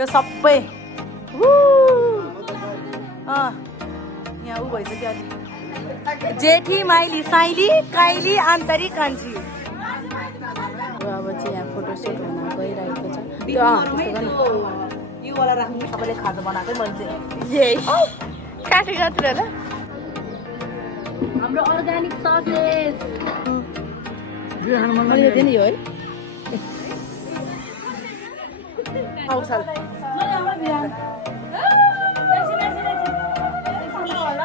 यो सबै यहाँ ऊ भइसक्यो अलि जेठी माइली साइली काइली आन्तरिक कान्छी। अब चाहिँ यहाँ फोटोसुट हुन गइरहेको छ। यो वाला राख्नु सबैले खाजा बनाएकै मान्छे यही काटेको थियो होला हाम्रो अर्गानिक ससेज मैले दिनु यो है आउसाल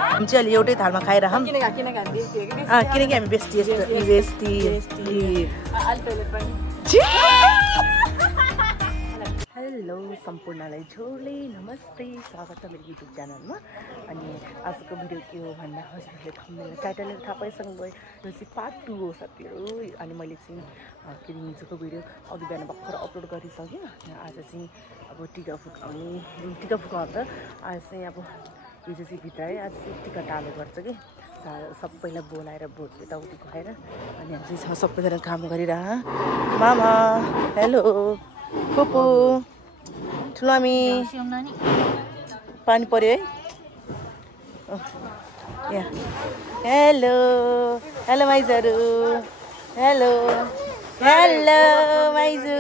हामी चाहिँ अलि एउटै थालमा खाइरहौँ किनकि हामी बेस्टी हेलो सम्पूर्णलाई झोले नमस्ते स्वागत छ मेरो युट्युब च्यानलमा। अनि आजको भिडियो के हो भन्दा हजुरहरूले थम्बनेल टाइटलले थाहा पाइसक्नुभयो यो चाहिँ पार्ट 2 हो साथीहरू। अनि मैले चाहिँ के अरे हिजोको भिडियो अघि बिहान भर्खर अपलोड गरिसकेँ। आज चाहिँ अब टिका फुकाउने आज चाहिँ अब यो चाहिँ भित्र है आज चाहिँ टिका टालो गर्छ कि सबैलाई बोलाएर भोट यताउति खुवाएर अनि हामी चाहिँ सबैजना काम गरिरह मामा हेलो पोपो ठुलामी पानी पर्यो है यहाँ हेलो हेलो माइजहरू हेलो हेलो माइजू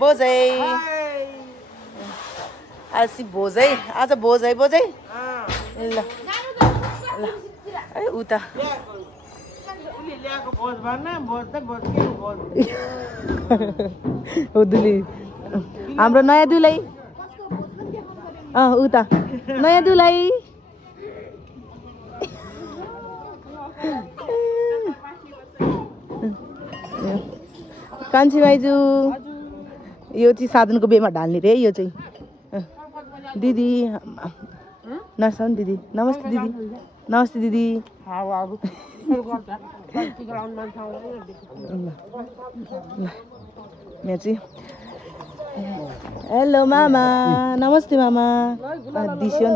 बोजै आज भोजै आज भोज है बोजै ल ल है उता दुली हाम्रो नयाँ दुलै उता नयाँ दुलै कान्छी माइजू यो चाहिँ साधनको बेमा ढाल्ने रे यो चाहिँ दिदी नर्साउन दिदी नमस्ते दिदी नमस्ते दिदी यहाँ चाहिँ हेलो मामा नमस्ते मामा दिस्यो न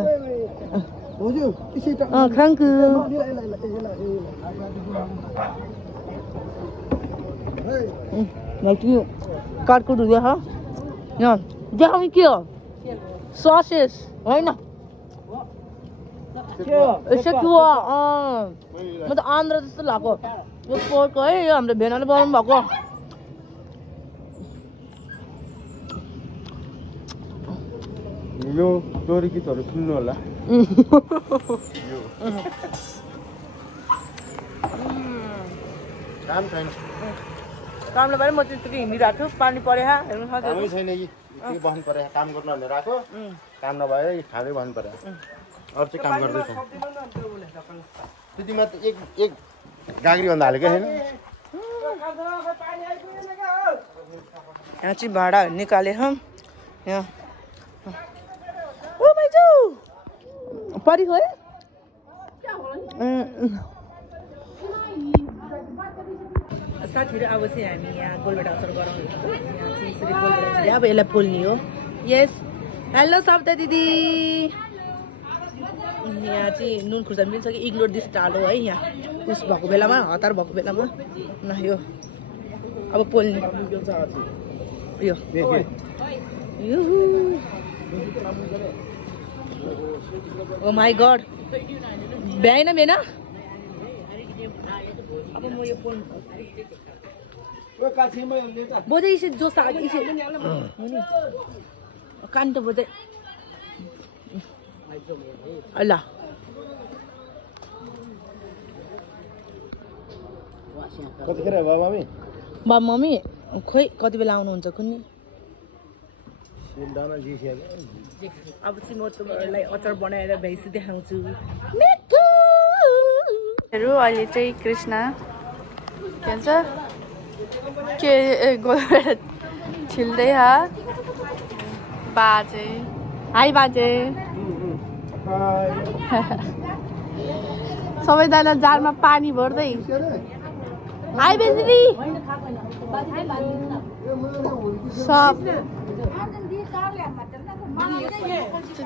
खाङ्कु काटकुट हुँदै छ यहाँ देखाउने के हो ससेस होइन म त आन्ध्र जस्तो लाग्यो यो पोर्क है यो हाम्रो भेनाले बनाउनु भएको यो स्टोरी गीतहरू सुन्नु होला काम छैन कामले पनि म त्यति हिँडिरहेको छु पानी पऱ्यो हेर्नु कामै छैन कि के बस्नु पर्यो काम गर्नु भनेर आएको काम नभए खाँदै बस्नु पर्यो अरू चाहिँ काम गर्दैछ त्यतिमा त एक गाग्री भन्दा हालेको छैन यहाँ चाहिँ भाँडाहरू निकालेर यहाँ ओ माइजू परी खोइ साथीहरू अब चाहिँ हामी यहाँ गोलबेटा अचार गराउनु यहाँ चाहिँ यसरी गोलबेटा अब यसलाई पोल्ने हो यस हेलो सब्दा दिदी यहाँ चाहिँ नुन खुर्सानी मिल्छ कि इग्नोर दिस टालो है यहाँ उस भएको बेलामा हतार भएको बेलामा न यो अब पोल्ने यो ओ माई गड भ्याएन बेन अब म यो पोल्नु बोझे इसे जो साग इसे कान त बोझे अल्लाह कतिखेर बाबा मम्मी खोइ कति बेला आउनुहुन्छ कुनै अब चाहिँ म तपाईँहरूलाई अचार बनाएर भ्याइसी देखाउँछु अहिले चाहिँ कृष्ण के भन्छ के गोलबेटा छिल्दै बाजे हाई बाजे सबैजना जारमा पानी भर्दै हाई बेजी सब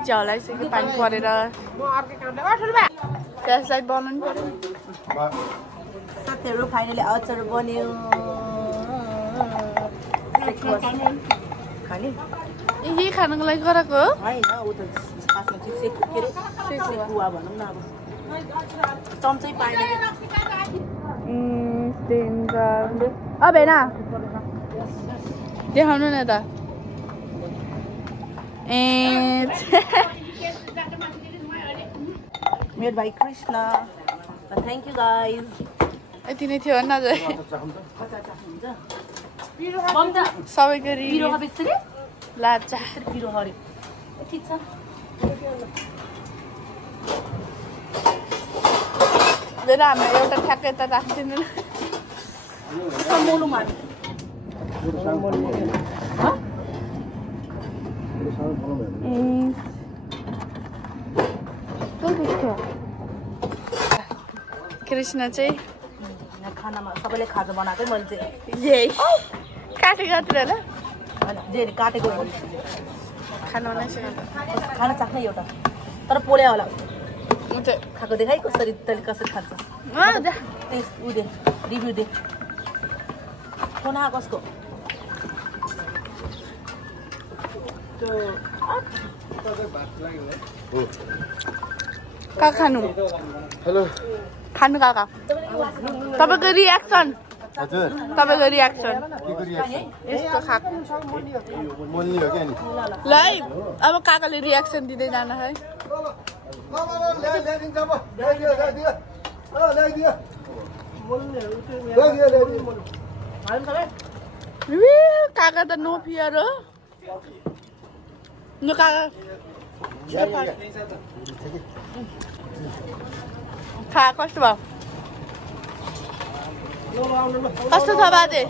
झ्याउलाइसक्यो पानी परेर त्यसलाई बनाउनु पर्यो साथीहरू फाइनली अचार बन्यो खाने यही खानको लागि गराएको हो होइन ऊ त खासमा चाहिँ के अरे सेकुवा भनौँ न अब चम्चै पाएन अब हेर देखाउनु न त made by Krishna thank you guys यति नै थियो न सबैको पिरो बेच्छ लाचा पिरो हरे ठिक छ हाम्रो एउटा ठ्याक्कै त राख्दिनु मोलुम हाल्नु कृष्ण चाहिँ खानामा सबैले खाजा बनाएकै मैले चाहिँ यही काटेको होला जे काटेको खाना बनाइसक्यो खाना चाख्ने एउटा तर पोल्या होला खाएको देखाइ कसरी तैँले कसरी खान्छ ऊ दे रिभ्यू दे कोना कसको कहाँ खानु हेलो खानु काका तपाईँको रियाक्सन तपाईँको रियाक्सन यस्तो खाएको मोल्नी हो क्या नि ल है अब काकाले रियाक्सन दिँदै जानु है काका त नो फियर हो नो काका खा कस्तो भयो कस्तो छ बाजे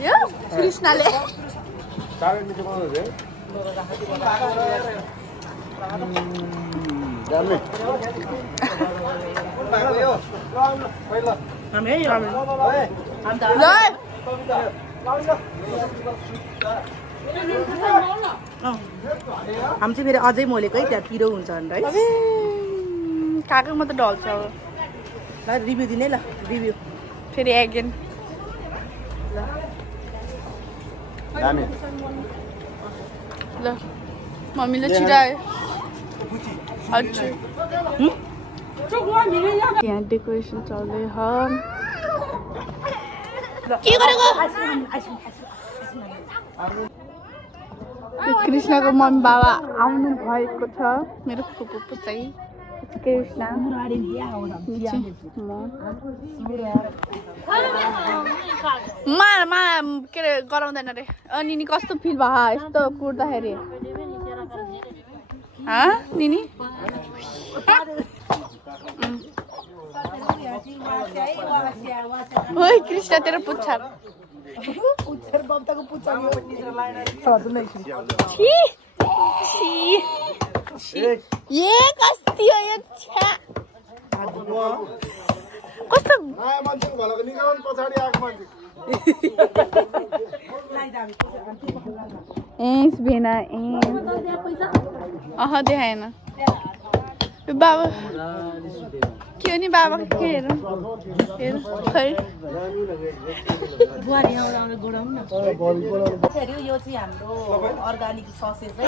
यो कृष्णले हामी चाहिँ फेरि अझै मोलेको है त्यहाँ पिरो हुन्छ भनेर है काका म त ढल्छ ल रिभ्यू दिने ल रिभ्यू फेरि एगेन ल मम्मीले छिरायो यहाँ डेकोरेसन चल्दै के गरेको कृष्णको मम्मी बाबा आउनु भएको छ मेरो फुपू चाहिँ कृष्ण के अरे गराउँदैन रे अनि नि कस्तो फिल भयो यस्तो कुर्दाखेरि निनी ओइ कृष्ण तेरो पुच्छर कस्तो कस्तो देखाएन बाबा के हो नि बाबा के हेरौँ खै यो चाहिँ हाम्रो अर्ग्यानिक ससेज है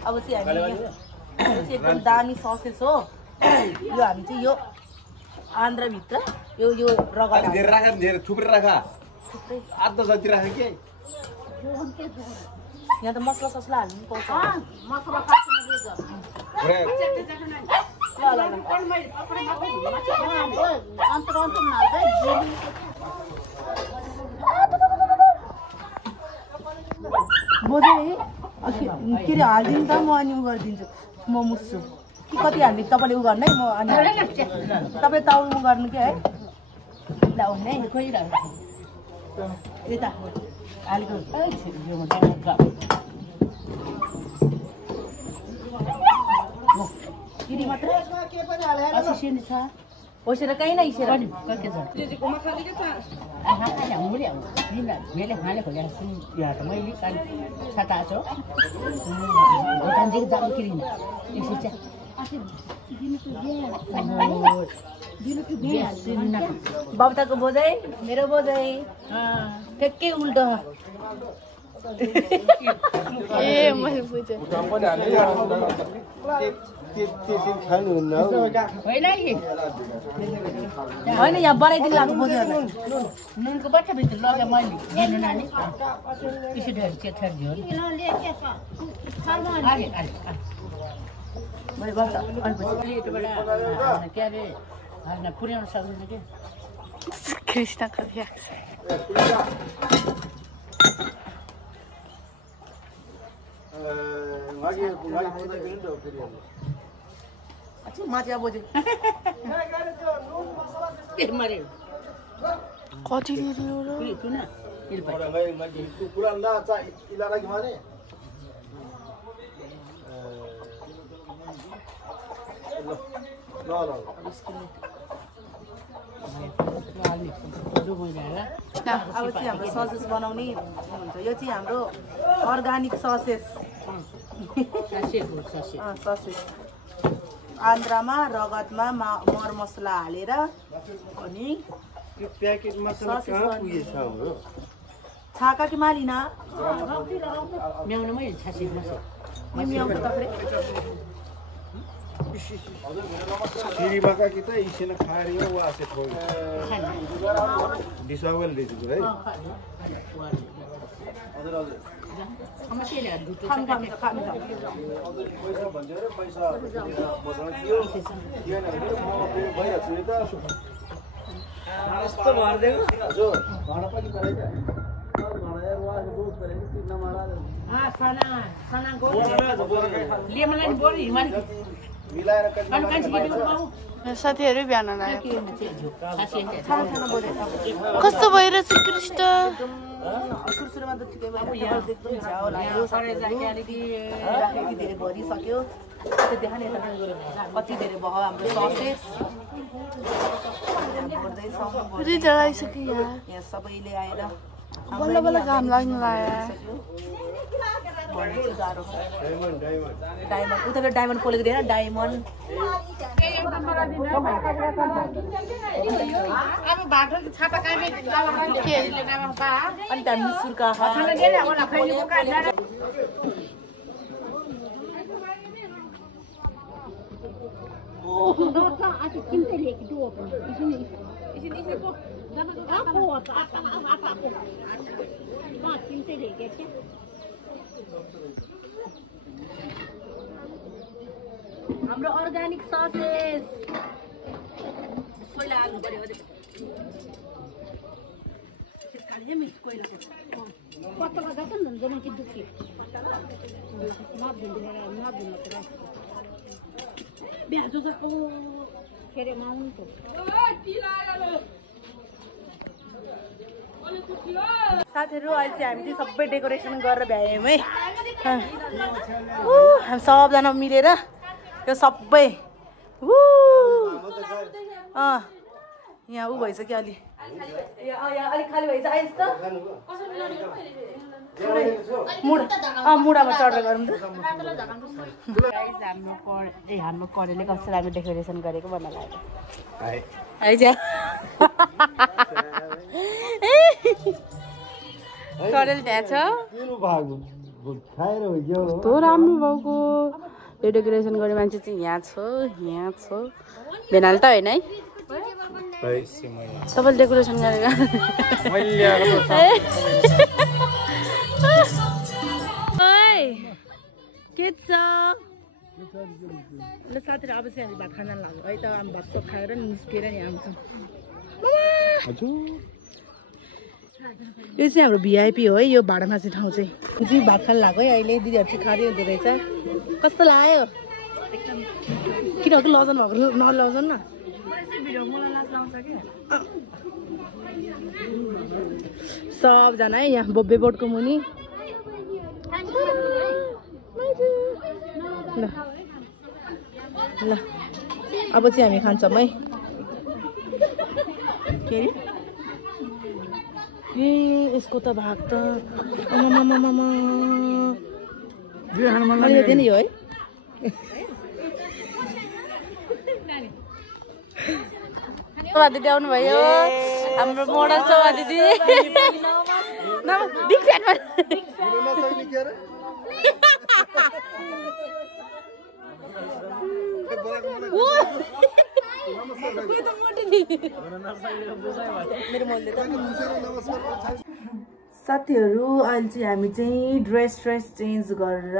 अब चाहिँ हामी एकदम दामी ससेज हो यो हामी चाहिँ यो आन्द्राभित्र यो रगडा यहाँ त मसला ससला हाल्नु पाउँछ के अरे हालिदिनु त म अनि उ गरिदिन्छु म मुस्छु कि कति हाल्ने तपाईँले उ गर्नु है म अनि तपाईँ ताउनु गर्नु के है ल हुने यता हालेको मात्र होसेर कहीँ न इसेर बब्ताको बोझै मेरो बोझै ठ्याक्कै उल्टो ए मैले बुझेँ होइन यहाँ बनाइदिनु लाग्नु बोझहरूलाई नुनको बच्चाभित्र लग्यो मैले दिनु नानी पिसिडहरू चेथर झ्यो मैले गर्छ के अरे होइन पुर्याउन सक्दैन कि कृष्णको रियाक्सन माछा बोझ्यो कति अब चाहिँ हाम्रो ससेस बनाउने हुन्छ यो चाहिँ हाम्रो अर्गानिक ससेस ससेस आन्द्रामा रगतमा मरमसला हालेर अनि छाका कि मालिना म्याउनुमै सिरीबाका कि त इसेन खाएर यो वासे थोइ डिसावेल दिस है हजुर हजुर समस्याले पैसा मसँग थियो थिएन भने म भइहाल्छु नि त यस्तो भर्देको हजुर भाडा पनि परेछ साथीहरू बिहान आयो कस्तो भइरहेछ कृष्ण सुरुमा त ठिकै भयो एकदम झ्याउ लाग्यो धेरै भरिसक्यो त्यो देखाने कति धेरै भयो हाम्रो ससेस यहाँ सबैले आएर बल्ल बल्ल घाम लाग्नु लाग्यो डायमन्ड उता डायमन्ड पोलेको दिएन डायमन्ड अनि त्यहाँ सुर्का हाम्रो अर्गानिक ससेस कोइला हाल्नु पर्यो पत्तामा जान्छ नि हुन्छ कि दुखी ब्याजो के अरे माउन्ट साथीहरू अहिले चाहिँ हामी चाहिँ सबै डेकोरेसन गरेर भ्यायौँ है हामी सबजना मिलेर यो सबै यहाँ ऊ भइसक्यो अलि अलिक खाली भइसक्यो आइस त मुढामा चढेर गरौँ त हाम्रो कडेले कस्तो राम्रो डेकोरेसन गरेको भन्न लाग्यो कडेल त्यहाँ छ कस्तो राम्रो भएको यो डेकोरेसन गर्ने मान्छे चाहिँ यहाँ छ भेनाल त होइन है सबैले डेकोरेसन गरेको के छ ल साथीहरू अब चाहिँ हामी भात खान लाग्यो है त हामी भात सब खाएर निस्केर नि आउँछौँ यो चाहिँ हाम्रो भिआइपी हो है यो भाडामासी ठाउँ चाहिँ भात खान लाग्यो है अहिले दिदीहरू चाहिँ खाँदै हुँदो रहेछ कस्तो लाग्यो किनकि लजन भएको नलजन न सबजना है यहाँ बब्बे बोर्डको मुनि ल अब चाहिँ हामी खान्छौँ है के अरे ए यसको त भाग त नि यो है शोभा दिदी आउनुभयो हाम्रो मोडल शोभा दिदी बिग फ्यान साथीहरू अहिले चाहिँ हामी चाहिँ ड्रेस चेन्ज गरेर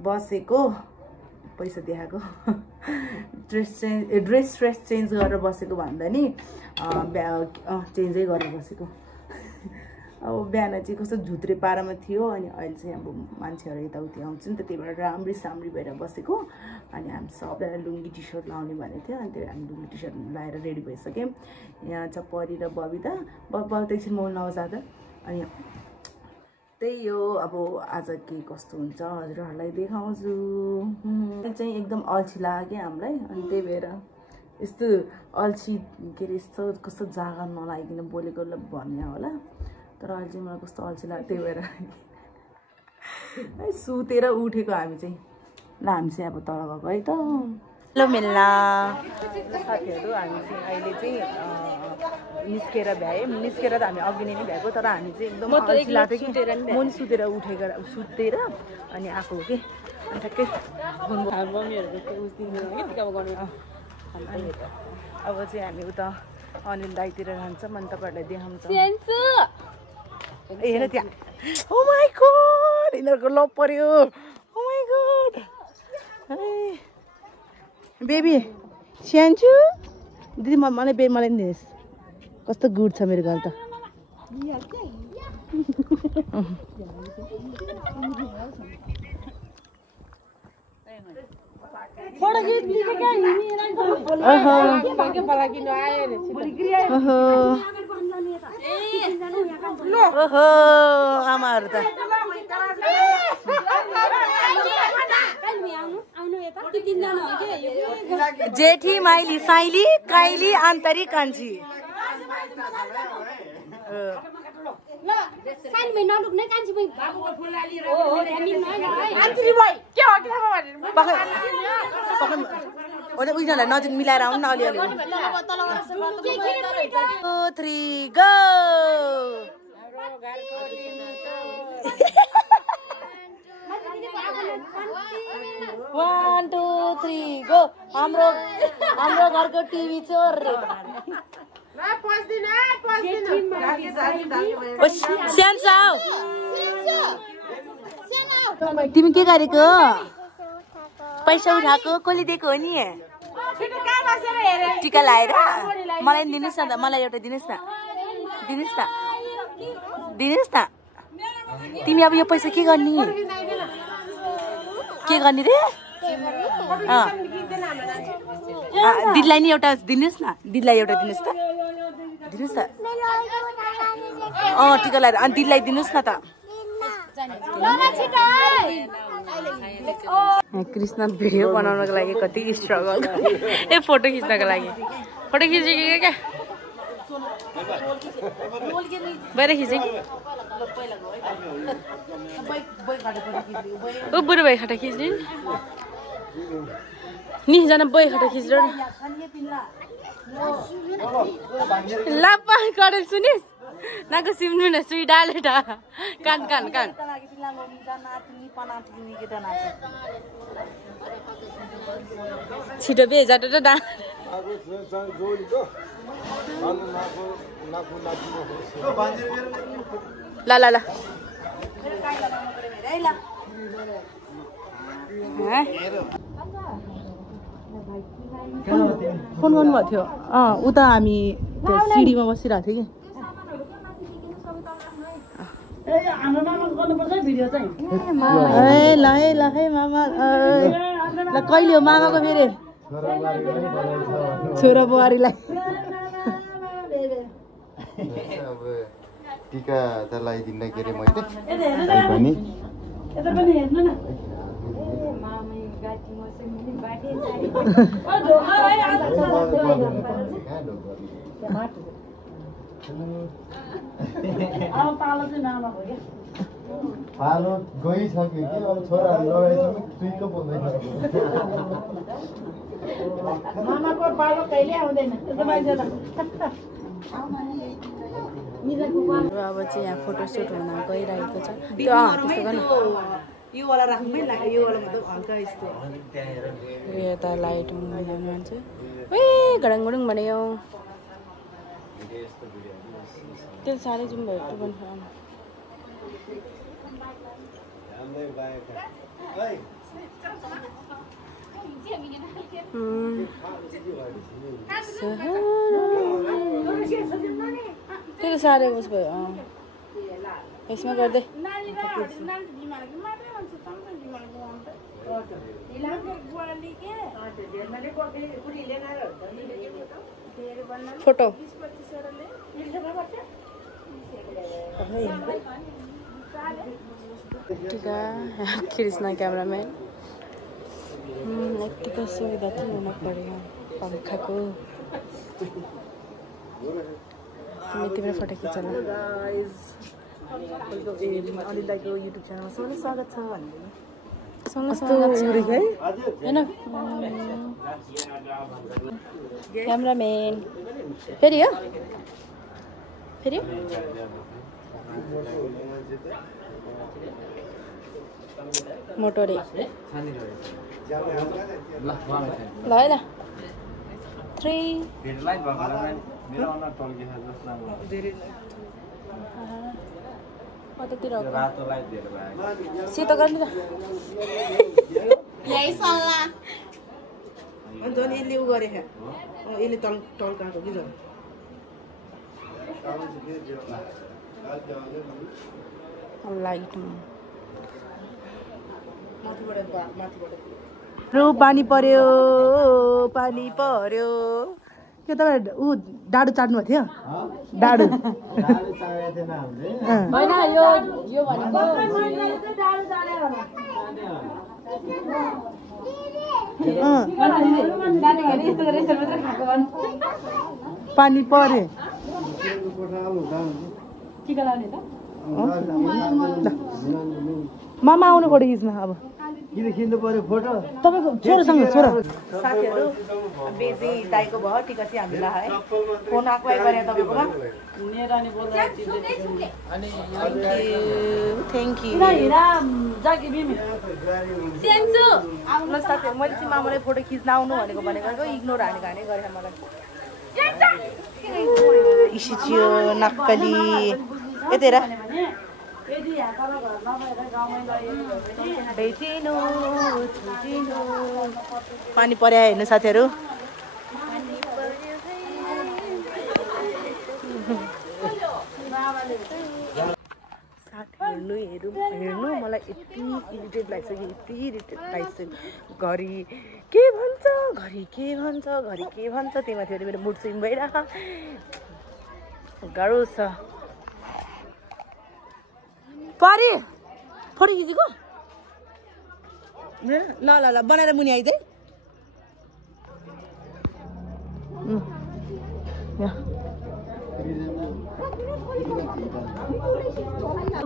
बसेको पैसा देखाएको ड्रेस चेन्ज गरेर बसेको भन्दा नि चेन्जै गरेर बसेको अब बिहान चाहिँ कस्तो झुत्रे पारामा थियो अनि अहिले चाहिँ अब मान्छेहरू यताउति आउँछ नि त त्यही भएर राम्री साम्री भएर बसेको अनि हामी सबैलाई लुङ्गी टी सर्ट लाउने भनेको थियो अनि त्यही हामी लुङ्गी टी सर्ट लाएर रेडी भइसक्यौँ यहाँ छ परी र बबिता बबिता एकछिन म नजाँदा अनि त्यही हो अब आज के कस्तो हुन्छ हजुरहरूलाई देखाउँछु चाहिँ एकदम अल्छी लाग्यो हामीलाई अनि त्यही भएर यस्तो अल्छी के अरे यस्तो कस्तो जागा नलागिकन बोलेको भन्ने होला तर अहिले चाहिँ मलाई कस्तो अल्छी लाग्यो त्यही भएर सुतेर उठेको हामी चाहिँ ल हामी चाहिँ अब तल गएको है त हेलो मेला साथीहरू हामी चाहिँ अहिले चाहिँ निस्केर भ्यायौँ निस्केर त हामी अघि नै भ्याएको तर हामी चाहिँ एकदम अल्छी लाग्यो कि म नि सुतेर सुतेर अनि आएको हो कि अनि ठ्याक्कै अब चाहिँ हामी उता अनिल दाइतिर जान्छौँ अनि तपाईँहरूलाई देखाउँछौँ हेर त्यहाँ ओ माई गॉड यिनीहरूको लभ पर्यो ओ माई गॉड बेबी स्यान्छु दिदी मलाई मलाई दिनुहोस् कस्तो गुड छ मेरो घर त ओहो आमाहरू त जेठी माइली साइली काइली आन्तरिक कान्छी उनीहरूलाई नजिक मिलाएर आउनु न अलिअलि 2 3 गो 1 2 3 गो हाम्रो घरको टिभी चोर रे तिमी के गरेको पैसा उठाएको कसले दिएको हो नि टिका लाएर मलाई दिनुहोस् न त मलाई एउटा दिनुहोस् न दिनुहोस् न तिमी अब यो पैसा के गर्ने रे दिदीलाई नि एउटा दिनुहोस् न दिदीलाई एउटा दिनुहोस् त टिका लाएर अनि दिदीलाई दिनुहोस् न त कृष्ण भिडियो बनाउनको लागि कति स्ट्रगल ए फोटो खिच्नको लागि फोटो खिचेको क्या बाहिर खिचेको ओ बुढो भाइ खाटा खिच्ने नि जना बोय खाटा खिचेर लापा करेल सुनिस् नाको सिम्नु न सुई डाले टा कान छिटो बे जाटो त डा ल ल ल फोन गर्नुभएको थियो उता हामी सिडीमा बसिरहेको थियो कि ल है मामा ल कहिले हो मामाको फेरि छोरा बुहारीलाई टिका त लगाइदिन के अरे मैले पालो गइसक्यो कि अब छोराहरू लगाइसक्यो सुइको बोल्दैछ मामाको पालो कहिले आउँदैन त्यो मान्छेलाई अब चाहिँ यहाँ फोटोसुट हुन गइरहेको छ त्यो त्यस्तो गर्न यो वाला राख्मै लाग्यो यो वाला मतलब हल्का यस्तो यता लाइट मान्छे ए घडङ घडङ भन्यो त्यो साह्रै जाउँ भयो त्यो पनि त्यो साह्रै उस भयो यसमा गर्दै फोटो टिका कृष्ण क्यामराम्यान यतिको सुविधा चाहिँ हुन पर्यो पंखाको तिम्रो फोटो खिच ल अनिल दाइको युट्युब च्यानलमा सबैलाई स्वागत छ भन्ने होइन क्यामराम्यान फेरि हो फेरि मोटोरे ल है ल 3 कतातिर सेतो गर्नु त झन् यसले उ गरे यसले तल काएको कि झन् लाइट पानी पर्यो पानी पर्यो के तपाईँ ऊ डाडु चाट्नु भएको थियो डाडु होइन यो भनेको पानी पर्यो मामा आउनु फोटो खिच्न अब तपाईँको छोरासँग छोरा साथीहरू बेजी दाइको भयो टिका चाहिँ हामीलाई है फोन आएको गरे तपाईँकोमा थ्याङ्क यू ल साथीहरू मैले चाहिँ मामालाई फोटो खिच्न आउनु भनेको इग्नोर हाने गरेर मलाई इसिचियो नक्कली यतिर पानी पर्या हेर्नु साथीहरू हेर्नु मलाई यति इरिटेट लाग्छ घरि के भन्छ त्यही माथि मेरो मुड स्विङ भइरह गाह्रो छ परी फोटो खिचेको ल बनाएर मुनि आइज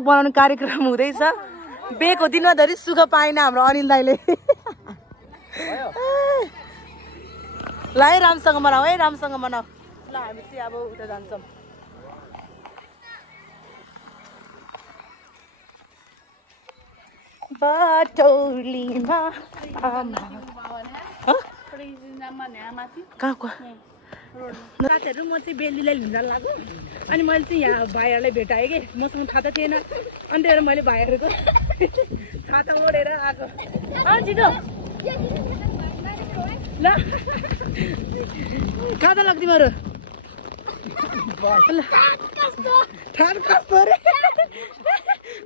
बनाउने कार्यक्रम हुँदैछ बेको दिनमा धरि सुख पाएन हाम्रो अनिल दाइले ल है राम्रोसँग मनाऊ ल हामी चाहिँ अब उता जान्छौँ बाटोलीमा कहाँ साथीहरू म चाहिँ बेलुलीलाई लिन लाग्यो अनि मैले चाहिँ यहाँ भाइहरूलाई भेटाएँ कि मसँग थाहा त थिएन अनि त्यही भएर मैले भाइहरूको छाता ओढेर आएको छिटो ल कहाँ त लाग्छ तिमीहरू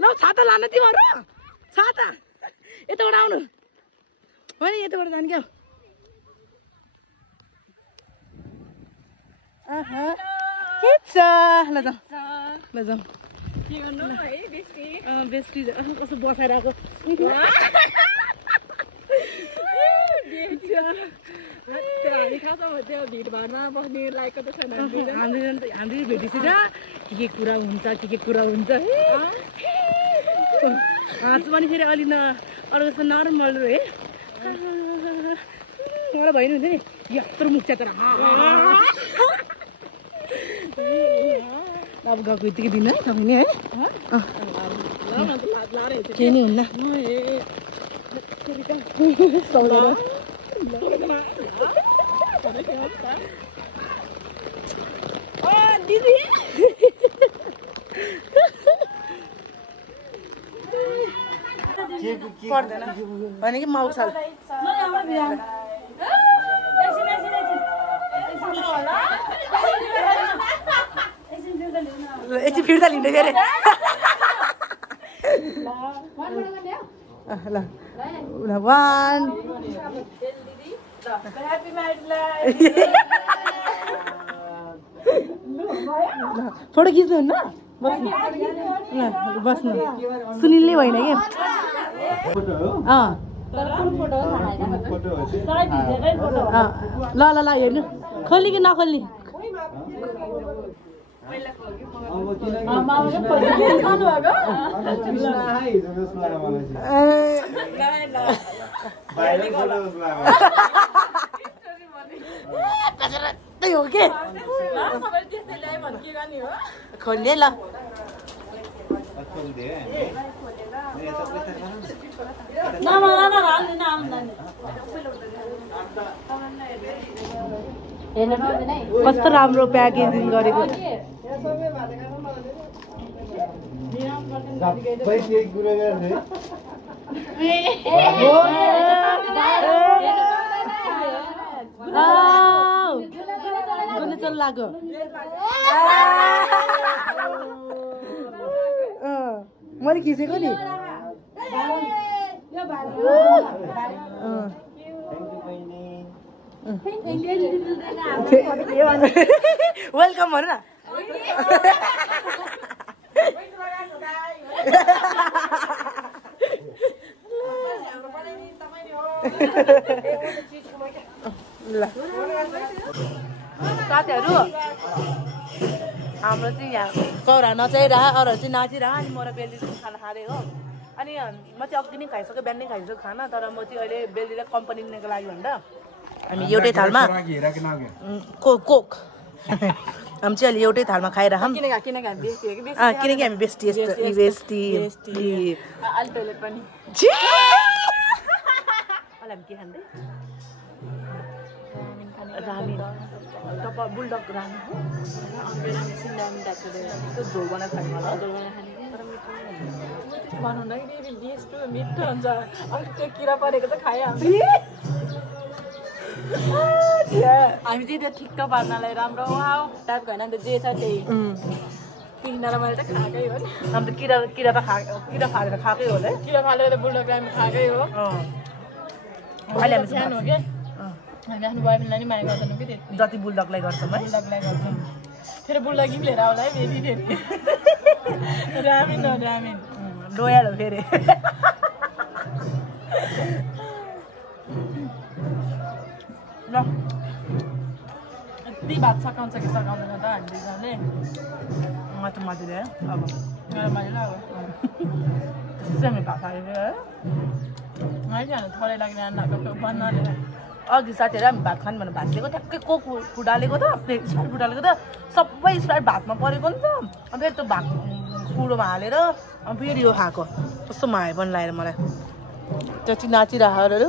ल छाता लान तिमीहरू छाता यताबाट आउनु होइन यताबाट जानु क्या के छ ल जाउँ बेस्टी कस्तो बसाएर आएको हामी खाँदा त्यो भिडभाडमा बस्ने लायकको त छैन हामी भेटिसक्छ के कुरा हुन्छ हाँस पनि फेरि अलि अरू जस्तो नर्मल है मलाई भइ हुन्थ्यो नि यत्रो मुख चाहिँ तर अब गएको यतिकै दिन है तपाईँ है केही नि हुन्न दिदी पर्दैन भने कि मौसल एकछिन फिर्ता लिँदै फेरि ल 1 फोटो खिच्नुहुन्न बस्नु सुनिलले होइन कि ल ल ल हेर्नु खोल्ने कि नखोल्ने हो के खोल्ने ल कस्तो राम्रो प्याकेजिङ गरेको गुन्ने लाग्यो मैले खिचेको नि वेलकम भन न साथीहरू हाम्रो चाहिँ यहाँ चौरा नचाइरह अरूहरू चाहिँ नाचिरह अनि म र बेलुकी खाना खाँदै हो अनि म चाहिँ अघि नै खाइसक्यो बिहान नै खाइसक्यो खाना तर म चाहिँ अहिले बेलुकीलाई कम्पनी दिनको लागि भनेर हामी एउटै थालमा कोक हामी चाहिँ अहिले एउटै थालमा खाइरहौँ किनकि हामी बेस्टी हामी के खाँदै रामी तपाईँ बुलडक रामी झोल बनाएर खाने होला बनाउँदाखेरि मिठो हुन्छ अलिक त्यो किरा परेको त खाइहाल्छ हामी चाहिँ त्यो ठिक्क पार्नलाई राम्रो टाइपको होइन नि त जे छ त्यही किनेर मैले त खाएकै हो नि हामी त किरा फालेर खाएकै हो है किरा फालेर बुलडक रामी खाएकै हो अहिले हामी सानो हो क्या हामी आफ्नो बोयफ्रेन्डलाई नि माया गर्दैनौँ कि त्यति जति बुलडकलाई गर्छौँ है बुलडकलाई गर्छौँ फेरि बुलडक पनि लिएर आउला है बेबी फेरि रामिन हो रामिन लोयल हो फेरि ल यति भात सकाउँछ कि सकाउँदैन त हामी दुईजनाले माथिले अब गरम पानीलाई अब त्यसै हामी भात खाएको है है थोरै लाग्ने अन्डाको बन्नाले अघि साथीहरू हामी भात खाने भनेर भात लिएको ठ्याक्कै कोक फुटालेको त स्प्राइट फुटालेको त सबै स्प्राइट भातमा परेको नि त अनि फेरि त्यो भात कुडोमा हालेर अनि फेरि यो खाएको कस्तो माया पनि लगाएर मलाई त्यो चाहिँ नाचिरहेको